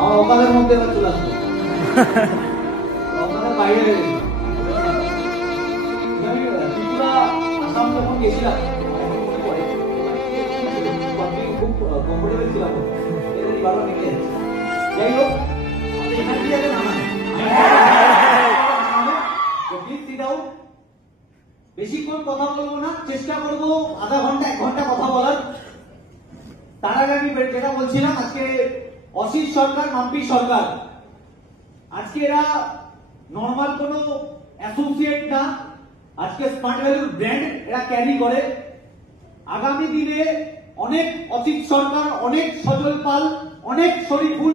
আমার অকালের মধ্যে এবার চলে আসবে, অকালের বাইরে ত্রিপুরা আসাম যখন গেছিলাম খুব কমফোর্টেবল ছিলাম, ভালো থেকে যাই হোক এখান থেকে নামায় বেশিক্ষণ কথা বলবো না, চেষ্টা করবো আধা ঘন্টা 1 ঘন্টা কথা বলার। তার আগে আমি যেটা বলছিলাম, আজকে অসিত সরকার, মাম্পি সরকার, আজকে এরা নর্মাল কোনো অ্যাসোসিয়েট না, আজকে স্মার্ট ভ্যালুর ব্র্যান্ড এরা ক্যারি করে। আগামী দিনে অনেক অসিত সরকার, অনেক সজল পাল, অনেক শরীফুল